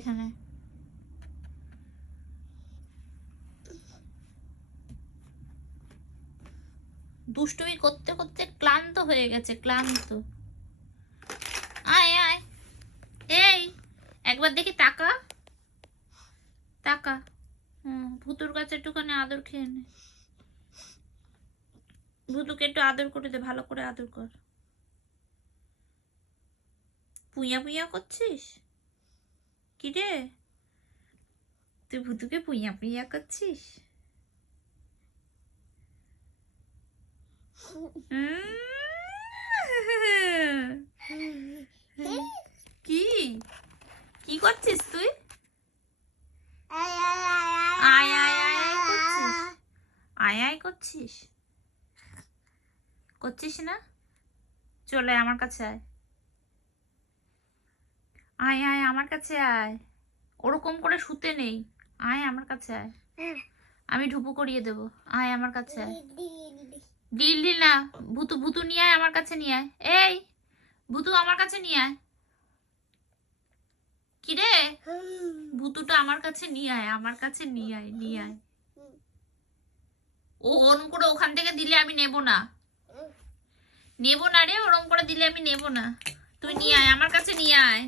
এখানে। দুষ্টুমি করতে করতে ক্লান্ত হয়ে গেছে, ক্লান্ত। আয় আয়, এই একবার দেখি তাকা তাকা। ভুতুর কাছে একটুখানি আদর খেয়ে নে। ভুতুকে একটু আদর করে দে, ভালো করে আদর কর। পুইয়া পুইয়া করছিস কি রে? তুই ভুতুকে পুইয়া পুইয়া করছিস? কি কি করছিস তুই? আয় আয় আয় আয় করছিস, আয় আয় করছিস, করছিস না? চলে আমার কাছে আয়, আয় আয় আমার কাছে আয়। ওরকম করে শুতে নেই, আয় আমার কাছে আয়, আমি ঢুপু করিয়ে দেবো। আয় আমার কাছে আয়। দিল্লি না, ভুতু ভুতু নিয়ে আয় আমার কাছে, নিয়ে আয়। এই ভুতু আমার কাছে নিয়ে আয়। কি রে? ভুতুটা আমার কাছে নিয়ে আয়, আমার কাছে নিয়ে আয়, নিয়ে আয়। ও ওরম করে ওখান থেকে দিলে আমি নেব না, নেব না রে, ওরম করে দিলে আমি নেব না। তুই নিয়ে আয়, আমার কাছে নিয়ে আয়।